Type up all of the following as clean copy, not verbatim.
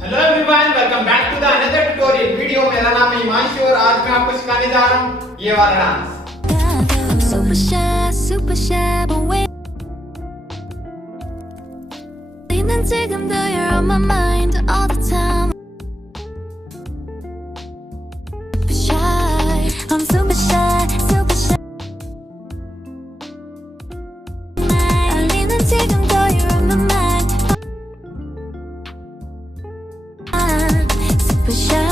Hello everyone, welcome back to the another tutorial video. मेरा नाम है हिमांशु और आज मैं आपको सिखाने जा रहा हूँ ये वाला dance. Super shy, but wait. And 지금도 you're on my mind all the time. Super shy, I'm super shy, super shy. 아니는 지금도 you're on my mind. Super shy.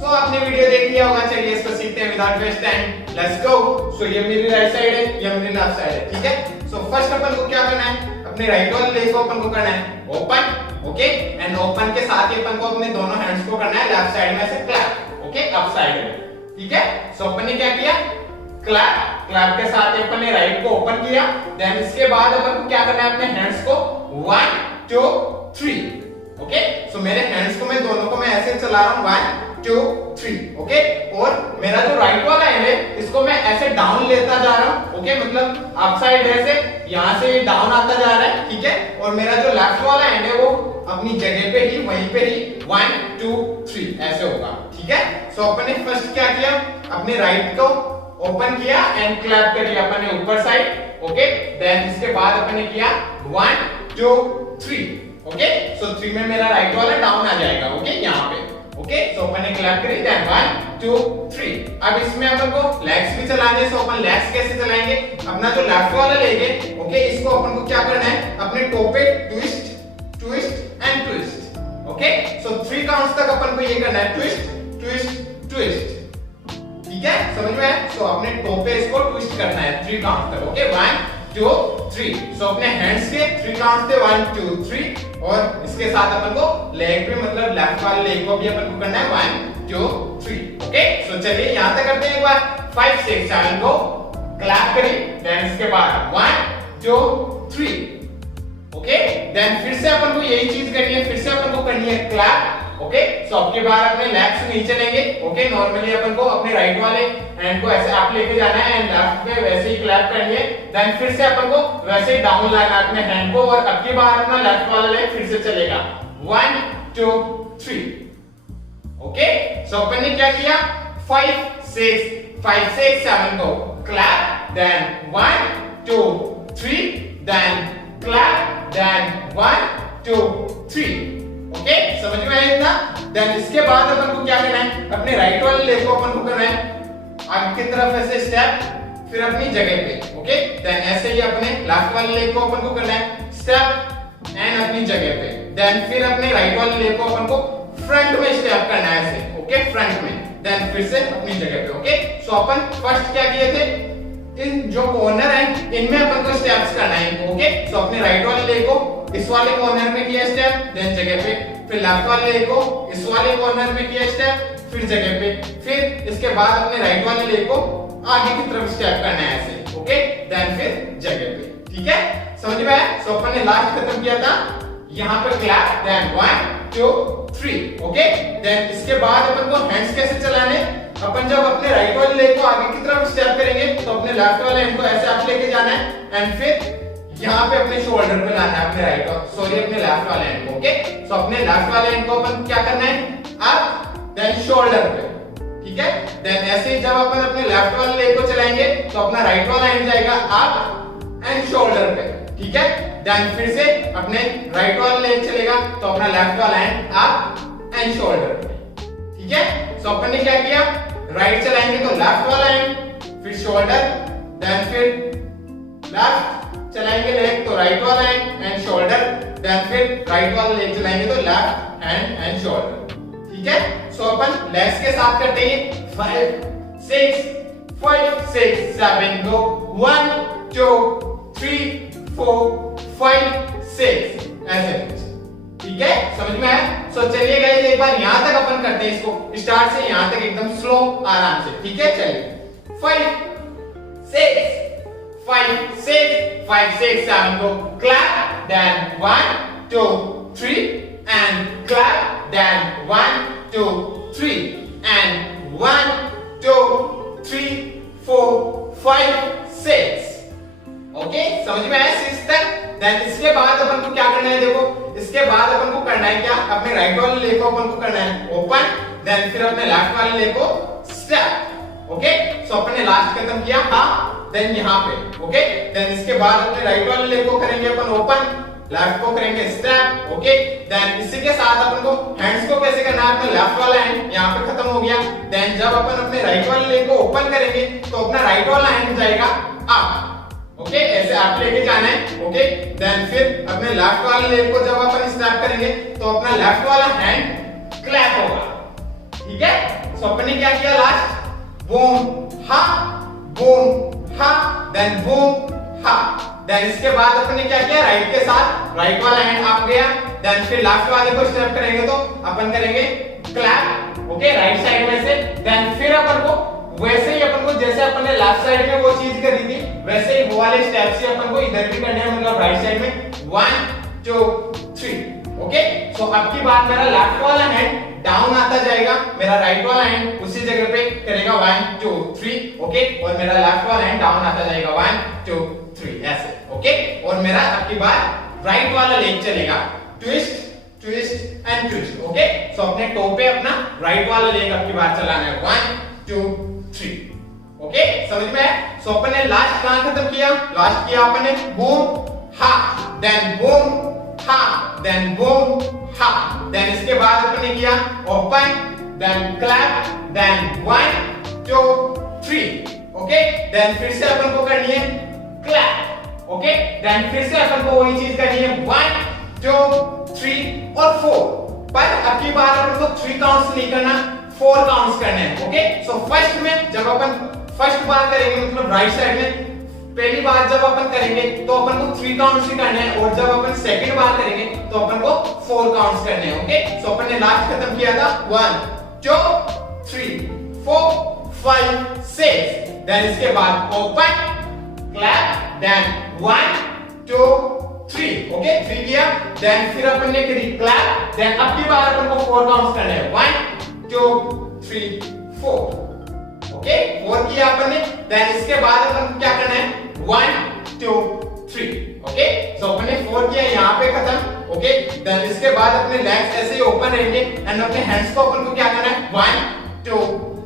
So आपने वीडियो देख लिया होगा, चलिए इसको सीखते हैं without waste time. Let's go. So ये मेरी राइट साइड है, ये मेरी लेफ्ट साइड है, ठीक है। सो फर्स्ट अपन को क्या करना है, अपने राइट वाले लेग को अपन को करना है ओपन, ओके। एंड ओपन के साथ ही अपन को अपने दोनों हैंड्स को करना है लेफ्ट साइड में से क्लैप, ओके, अप साइड में, ठीक है। सो अपन ने क्या किया, क्लैप, क्लैप के साथ अपन ने राइट को ओपन किया। देन इसके बाद अपन को क्या करना है, अपने हैंड्स को 1 2 3, ओके। सो मेरे हैंड्स को मैं दोनों को मैं ऐसे चला रहा हूं 1 2 3, ओके। और मेरा जो राइट वाला हैंड है इसको मैं ऐसे डाउन लेता जा रहा हूं, ओके, मतलब अप साइड ऐसे यहां से डाउन आता जा रहा है, ठीक है। और मेरा जो लेफ्ट वाला हैंड है वो अपनी जगह पे ही, वहीं पे ही 1 2 3 ऐसे होगा, ठीक है। सो अपन ने फर्स्ट क्या किया, अपने राइट को ओपन किया एंड क्लैप कर दिया अपन ने ऊपर साइड, ओके। देन इसके बाद अपन ने किया 1 2 3, ओके। सो 3 में मेरा राइट वाला डाउन आ जाएगा, ओके, यहाँ पे, ओके। सो अपन ने क्लैप करी, देन 1 2 3। अब इसमें अपन को लेग्स भी चलाने हैं। सो अपन लेग्स कैसे चलाएंगे, अपना जो लेफ्ट वाला लेग है, ओके, इसको अपन को क्या करना है, अपने टो पे twist twist and twist, okay. So 3 counts तक अपन को ये करना है, ट्विस्ट ट्विस्ट ट्विस्ट, ठीक है, समझ में है। सो अपने टो पे इसको ट्विस्ट करना है 3 काउंट तक, ओके, 1 2 3। सो अपने हैंड्स के 3 काउंट थे 1 2 3, और इसके साथ अपन को लेग पे, मतलब लेफ्ट वाले लेग को भी अपन को करना है 1 2 3, ओके। सो चलिए यहां तक करते हैं एक बार, 5 6 7 को क्लैप करें। देन इसके बाद 1 2 3, ओके। देन फिर से अपन को यही चीज करनी है, फिर से अपन को करनी है क्लैप, ओके। सो अब के बाद अपने लेफ्ट से नीचे लेंगे, ओके। नॉर्मली अपन को अपने राइट वाले हैंड को ऐसे आप लेके जाना है एंड लेफ्ट पे वैसे ही क्लैप करनी है। देन फिर से अपन को वैसे ही डाउन लाना है अपने हैंड को, और अब के बाद अपना लेफ्ट वाला लेग फिर से चलेगा 1 2 3, ओके। सो अपन ने क्या किया, 5 6 7 को clap, then 1 2 3, then clap, then 1 2 3, okay, समझ में आया इतना। देन इसके बाद अपन को क्या करना है, अपने राइट वाले लेग को अपन को करना है आगे की तरफ ऐसे स्टेप, फिर अपनी जगह पे, ओके। देन ऐसे ही अपने लेफ्ट वाले लेग को अपन को करना है स्टेप एंड अपनी जगह पे। देन फिर अपने राइट वाले लेग को अपन को फ्रंट में स्टेप करना है ऐसे, ओके, फ्रंट में। देन फिर से अपनी जगह पे, ओके। सो अपन फर्स्ट क्या किए थे, इन जो कॉर्नर है इनमें अपन को स्टेप्स करना है, ओके। सो अपने राइट वाले लेग को इस वाले कॉर्नर में किया स्टेप, देन जगह पे, फिर लेफ्ट वाले लेग को इस वाले कॉर्नर में किया स्टेप, फिर जगह पे, फिर इसके बाद अपने राइट वाले लेग को आगे की तरफ स्टेप करना है ऐसे, ओके। देन फिर जगह पे, ठीक है, समझ में आया। सो अपन ने लास्ट खत्म किया था यहाँ पे क्लैप, देन 1 2 3, ओके। देन इसके बाद अपन को हैंड्स कैसे चलाने, अपन जब अपने राइट वाले लेग को आगे की तरफ स्टेप करेंगे तो अपने लेफ्ट वाले हैंड को ऐसे आप लेके जाना है एंड फिर यहाँ पे अपने शोल्डर पे लाना है अपने राइट, सॉरी अपने लेफ्ट वाले हैंड को, ओके। सो अपने लेफ्ट वाले हैंड को अपन क्या करना है, अप, देन शोल्डर पे, ठीक है। देन ऐसे ही जब अपन अपने लेफ्ट वाले लेग को चलाएंगे तो अपना राइट वाला हैंड जाएगा अप एंड शोल्डर पे, ठीक है। देन फिर से अपने राइट वाला लेग चलेगा तो अपना लेफ्ट वाला हैंड अप एंड शोल्डर पे, ठीक है। सो अपन ने क्या किया, राइट चलाएंगे तो लेफ्ट वाला हैंड, फिर शोल्डर, देन फिर लेफ्ट चलाएंगे लेग तो राइट वाला हैंड एंड शोल्डर, देन फिर राइट वाला लेग चलाएंगे तो लेफ्ट हैंड एंड शोल्डर, ठीक है। सो अपन लेग्स के साथ करते हैं 5 6 7 गो, 1 2 3 4 5 6 ऐसे, ठीक है, समझ में आया। सो चलिए गाइस एक बार यहां तक अपन करते हैं इसको, स्टार्ट से यहां तक एकदम स्लो आराम से, ठीक है। चलिए 5 6 7 को clap, then 1 2 3 and clap, then 1 2 3 and 1 2 3 4 5 6, okay, समझ में आया 6 तक। देन इसके बाद अपन को क्या करना है, देखो इसके बाद अपन को करना है क्या, अपने राइट वाले लेग को अपन को करना है ओपन, देन फिर अपने लेफ्ट वाले लेग को स्टेप। ओके, सो अपन ने लास्ट खत्म किया हा, देन यहाँ पे। ओके, देन इसके बाद अपने राइट वाले लेग को करेंगे अपन ओपन, लेफ्ट को करेंगे स्टेप। ओके, देन इसी के साथ अपन को हैंड्स को कैसे करना है, अपना लेफ्ट वाला हैंड यहाँ पे खत्म हो गया। देन जब अपन अपने राइट वाले लेग को ओपन करेंगे तो अपना राइट वाला हैंड जाएगा अप। ओके, ऐसे आप लेके जाना है। ओके, देन फिर अपने लेफ्ट वाले लेग को जब अपन स्नैप करेंगे तो अपना लेफ्ट वाला हैंड क्लैप होगा। ठीक है, सो अपन ने क्या किया, लास्ट बूम हा, बूम हा, देन बूम हा। देन इसके बाद अपन ने क्या किया, राइट के साथ राइट वाला हैंड अप गया, देन फिर लेफ्ट वाले को स्नैप करेंगे तो अपन करेंगे क्लैप। ओके, राइट साइड में से। देन फिर अपन को वैसे ही अपन को जैसे अपन ने लेफ्ट साइड में वो चीज करी थी वैसे ही वो वाले स्टेप से अपन को इधर भी करने हैं, मतलब राइट साइड में 1 2 3। ओके, सो अब की बार मेरा लेफ्ट वाला हैंड डाउन आता जाएगा, मेरा राइट वाला हैंड उसी जगह पे करेगा 1 2 3। ओके, और मेरा लेफ्ट वाला हैंड डाउन आता जाएगा 1 2 3 ऐसे। ओके, और मेरा अब की बार राइट वाला लेग चलेगा twist twist and twist. Okay, so अपने टो पे अपना राइट वाला लेग अब की बार चलाना है 1 2 3। ओके, समझ में है? सो अपन ने लास्ट कहां खत्म किया, लास्ट किया अपन ने बूम हा, देन बूम हा, देन बूम हा। देन इसके बाद अपन ने किया open, then clap, then 1 2 3। Okay, then फिर से अपन को करनी है क्लैप। ओके, देन फिर से अपन को वही चीज करनी है 1 2 3 और 4। पर अब की बार अपन को 3 काउंट्स नहीं करना, 4 काउंट्स करने हैं। ओके, सो फर्स्ट में जब अपन फर्स्ट बार करेंगे, मतलब राइट साइड में पहली बार जब अपन करेंगे तो अपन को 3 काउंट्स ही करने हैं, और जब अपन सेकंड बार करेंगे तो अपन को 4 काउंट्स करने हैं। ओके, सो अपन ने लास्ट खत्म किया था 1 2 3 4 5 6। देन इसके बाद ओपन क्लैप, देन 1 2 3। ओके, 3 किया, देन फिर अपन ने करी क्लैप, देन अब की बार अपन को 4 काउंट्स करने हैं 1 2 3 4। ओके, 4 किया अपन ने, देन इसके बाद अपन को क्या करना है 1 2 3। ओके, सो अपन ने 4 किया, यहाँ पे खत्म। ओके, देन इसके बाद अपने लेग्स ऐसे ही ओपन रहेंगे एंड अपने हैंड्स को अपन को क्या करना है 1 2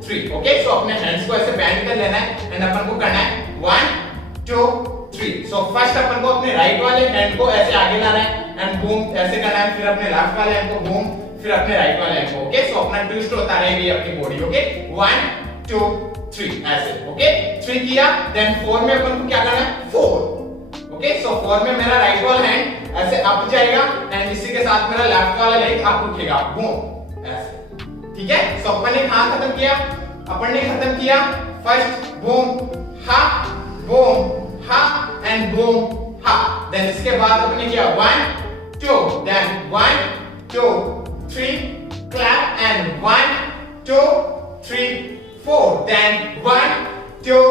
3। ओके, सो अपने हैंड्स को ऐसे बैंड कर लेना है एंड अपन को करना है 1 2 3। सो फर्स्ट अपन को अपने राइट वाले हैंड को ऐसे आगे लाना है एंड बूम ऐसे करना है, फिर अपने लेफ्ट वाले हैंड को बूम, फिर अपने राइट वाले हैंड को। ओके, सो अपना ट्विस्ट होता रहेगी अपनी बॉडी। ओके, 1 2 3 ऐसे। ओके, 3 किया, देन 4 में अपन को क्या करना है 4। ओके, सो 4 में मेरा राइट वाला हैंड ऐसे अप जाएगा एंड इसी के साथ मेरा लेफ्ट वाला लेग अप उठेगा, बूम ऐसे। ठीक है, सो अपन ने कहां खत्म किया, अपन ने खत्म किया फर्स्ट बूम हा, बूम हा एंड बूम हा। देन इसके बाद अपन ने किया 1 2, then 1 2 3 clap and 1 2 3 4, then 1 2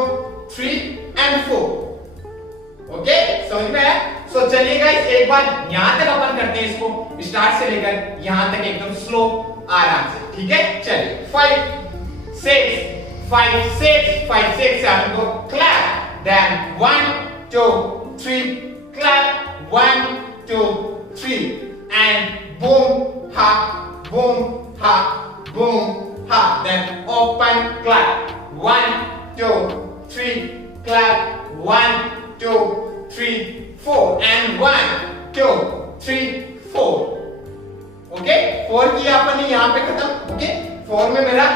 3 and 4। Okay, समझ में है? सो चलिए गाइस एक बार यहां तक अपन करते हैं इसको, स्टार्ट से लेकर यहां तक एकदम स्लो आराम से। ठीक है, चलिए 5 6 5 6 5 6 से अपन को clap, then 1 2 3 clap 1 2 3 and boom ha, boom ha, boom ha, then open clap 1 2 3 clap 1 2 3 4 and 1 2 3 4। Okay, 4 किया अपन ने यहाँ पे खत्म। ओके, 4 में मेरा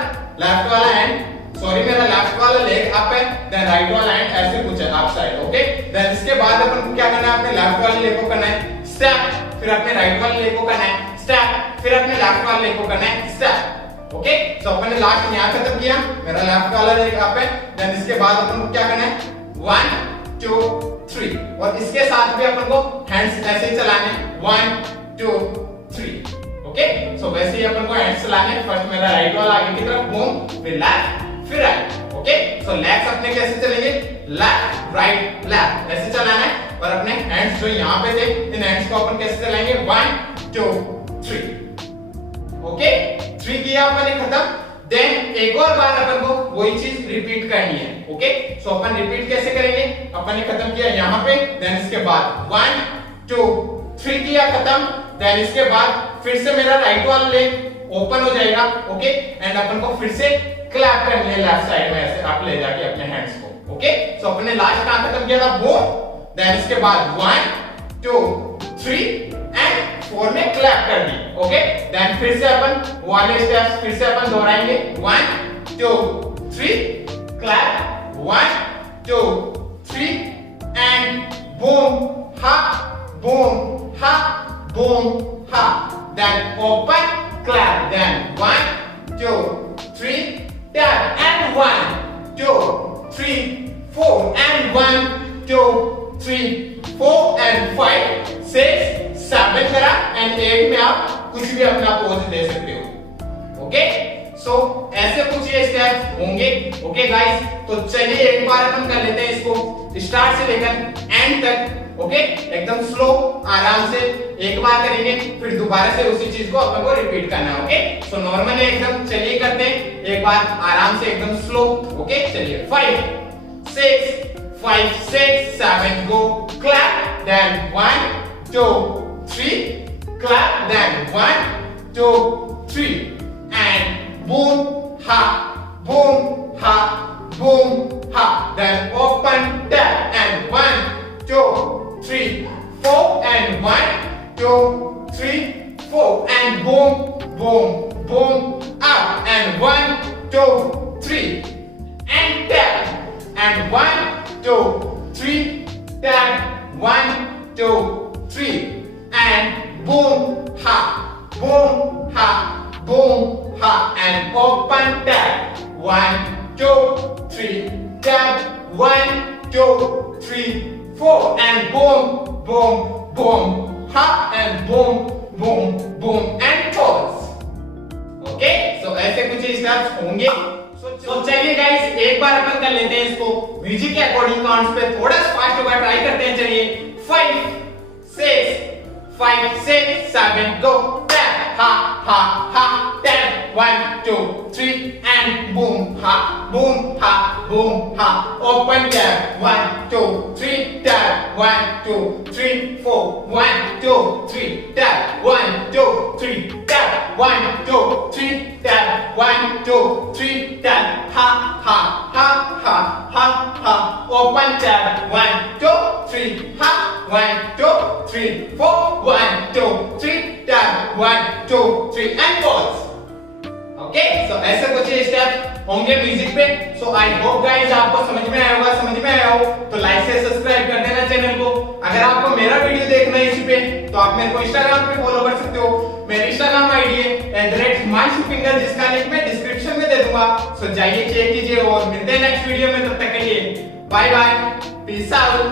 लेफ्ट वाला हैंड मेरा लेफ्ट वाला लेग अप है, देन राइट वाला हैंड ऐसे कुछ है अप साइड। ओके, देन इसके बाद अपन को क्या करना है, अपने लेफ्ट वाले लेग को करना है स्टेप, फिर अपने राइट वाले लेग को करना है स्टेप, फिर अपने लेफ्ट वाले लेग को करना है स्टेप। ओके, सो अपन ने लास्ट यहां खत्म किया, मेरा लेफ्ट वाला लेग अप है, देन इसके बाद अपन को क्या करना है 1 2 3, और इसके साथ भी अपन को हैंड्स ऐसे ही चलाने 1 2 3। ओके, सो वैसे ही अपन को हैंड्स चलाने, फर्स्ट मेरा राइट वाला आगे की तरफ बूम, फिर लेफ्ट, फिर राइट। ओके, सो लेग्स अपने कैसे चलेंगे, लेफ्ट राइट लेफ्ट ऐसे चलाना है, और अपने हैंड्स जो यहाँ पे थे इन हैंड्स को अपन कैसे चलाएंगे 1 2 3। ओके, 3 किया अपन ने खत्म, देन एक और बार अपन को वही चीज रिपीट करनी है। ओके, सो अपन रिपीट कैसे करेंगे, अपन ने खत्म किया यहाँ पे, देन इसके बाद 1 2 3 किया खत्म, देन इसके बाद फिर से मेरा राइट वाला लेग ओपन हो जाएगा, ओके, एंड अपन को फिर से क्लैप करने लेफ्ट साइड में ऐसे आप ले जाके अपने हैंड्स को, ओके। सो अपने लास्ट कहां खत्म किया था, बूम, देन इसके बाद 1 2 3 एंड 4 में क्लैप कर दी, ओके। देन फिर से अपन वाले स्टेप्स फिर से अपन दोहराएंगे, 1 2 3 क्लैप, 1 2 3 एंड बूम हा boom ha boom ha, then open clap, then 1 2 3 tap and 1 2 3 4 and 1 2 3 4 and 5 6 7 करा एंड 8 में आप कुछ भी अपना पोज दे सकते हो, ओके। सो ऐसे कुछ ये स्टेप्स होंगे, ओके गाइस। तो चलिए एक बार अपन कर लेते हैं इसको स्टार्ट से लेकर एंड तक, ओके, एकदम स्लो आराम से एक बार करेंगे, फिर दोबारा से उसी चीज को अपन को रिपीट करना है, ओके। सो नॉर्मली एकदम चलिए करते हैं एक बार आराम से एकदम स्लो, ओके। चलिए 5 6 7 go, clap, then 1 2 3 clap, then 1 2 3 and boom ha boom ha, then open tap and 1 2 3 4 and 1 2 3 4 and boom up and 1 2 3 and tap and 1 2 3 tap 1 2 3 and boom ha and open tap 1 2 3 tap 1 2 3 4 and boom ha and boom and pause, okay. So ऐसे कुछ steps होंगे। सो चलिए guys एक बार अपन कर लेते हैं इसको music के अकॉर्डिंग काउंट्स पे, थोड़ा फास्ट होगा, ट्राई करते हैं। चलिए 5 6 7 गो, tap ha tap 1 2 3 and boom ha open tap 1 2 3 tap 1 2 3 4 1 2 3 tap 1 2 3 tap 1 2 3 tap 1 2 3 tap ha open tap 1 2 3 ha 1 2 3 4 1 2 3 tap 1 2 3 and pause, okay. So ऐसे कुछ स्टेप होंगे म्यूजिक पे। सो आई होप गाइस आपको समझ में आया होगा, समझ में आया हो तो लाइक से सब्सक्राइब कर देना चैनल को। अगर आपको मेरा वीडियो देखना है इसी पे तो आप मेरे को इंस्टाग्राम पे फॉलो कर सकते हो, मेरी इंस्टाग्राम आईडी है @myshoofinger, जिसका लिंक मैं डिस्क्रिप्शन में दे दूंगा। सो जाइए चेक कीजिए और मिलते हैं नेक्स्ट वीडियो में, तब तक के लिए बाय बाय, पीस आउट।